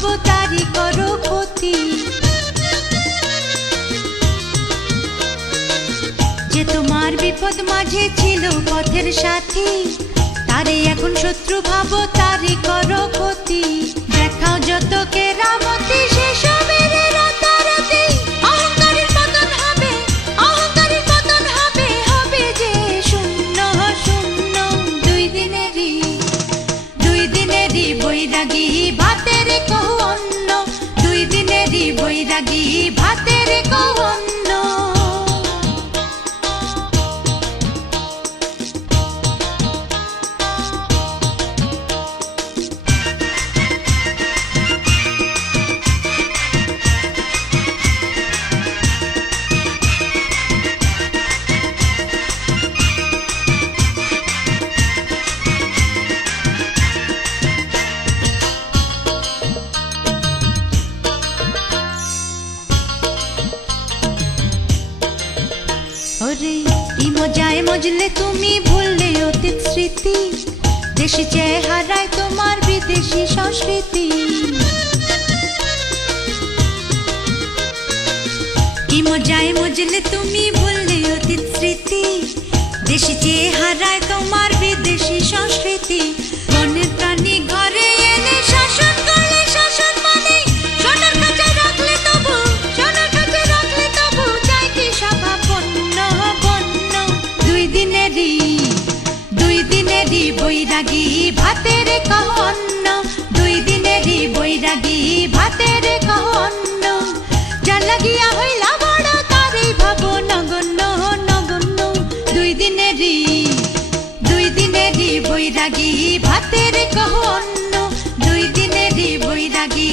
ভাবো তারি করো ক্ষতি। যে তোমার বিপদ মাঝে ছিল পথের সাথী, তারে এখন শত্রু ভাবো তারি করো ক্ষতি। দেখাও যত কেরামতি সেসবের রাতারাতি, অহংকারের পতন হবে, অহংকারের পতন হবে, হবে যে শূন্য শূন্য। দুই দিনেরই বৈরাগী ভাতের কহু অন্ন, দুই দিনেরই বৈরাগী ভাতের কহু অন্ন। কি মজায় মজলে তুমি ভুললে অতীত স্মৃতি, দেশি চেহারায় তোমার বিদেশি সংস্কৃতি। কি মজায় মজলে তুমি ভুললে অতীত স্মৃতি, দেশি চেহারায় তোমার বিদেশি সংস্কৃতি। বনের প্রাণী ঘরে এনে শাসন করলে শাসন মানে, সোনার কাছে রাখলে তবু, সোনার কাছে রাখলে তবু চাই কি সভা বন্য বন্য। দুই দিনেরই বৈরাগী ভাতের কহু অন্ন, দুই দিনেরই বৈরাগী ভাতের কহু অন্ন। যা লাগিয়া হইলা বড় তারেই ভাবো নগণ্য নগণ্য। দুই দিনেরই বৈরাগী ভাতের কহু অন্ন, দুই দিনেরই বৈরাগী